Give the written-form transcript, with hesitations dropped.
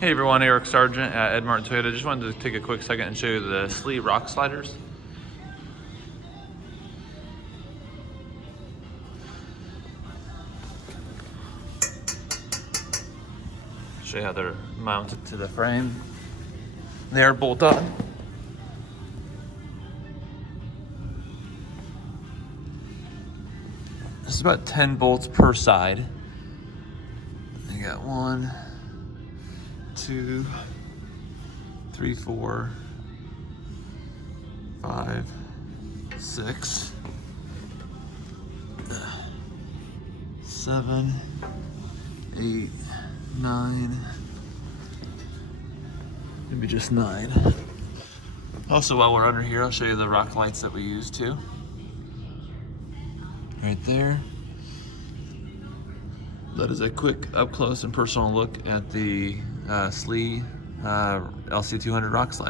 Hey everyone, Eric Sargent at Ed Martin Toyota. Just wanted to take a quick second and show you the Slee rock sliders. Show you how they're mounted to the frame. They're bolt on. There's about 10 bolts per side. You got 1, 2, 3, 4, 5, 6, 7, 8, 9, maybe just 9. Also, while we're under here, I'll show you the rock lights that we use too. Right there. That is a quick up close and personal look at the Slee LC200 rock slide.